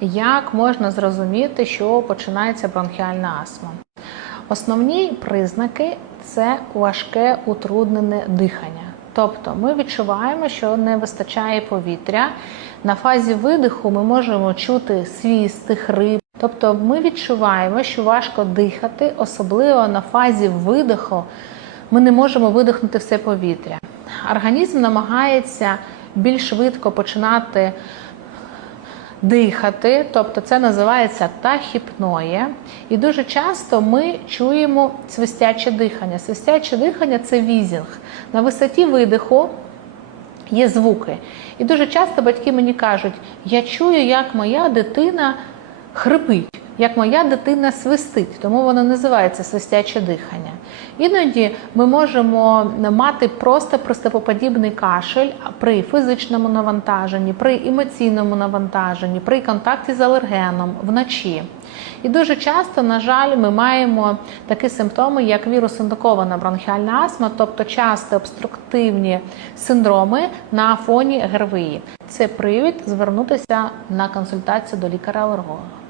Як можна зрозуміти, що починається бронхіальна астма? Основні признаки це важке утруднене дихання. Тобто ми відчуваємо, що не вистачає повітря. На фазі видиху ми можемо чути свісти, хрип. Тобто ми відчуваємо, що важко дихати, особливо на фазі видиху ми не можемо видихнути все повітря. Організм намагається більш швидко починати дихати, тобто це називається тахіпноє. І дуже часто ми чуємо свистяче дихання. Свистяче дихання це візінг. На висоті видиху є звуки. І дуже часто батьки мені кажуть: я чую, як моя дитина хрипить. Як моя дитина свистить, тому воно називається свистяче дихання. Іноді ми можемо мати просто приступоподібний кашель при фізичному навантаженні, при емоційному навантаженні, при контакті з алергеном вночі. І дуже часто, на жаль, ми маємо такі симптоми, як вірусіндукована бронхіальна астма, тобто часто обструктивні синдроми на фоні ГРВІ. Це привід звернутися на консультацію до лікаря-алерголога.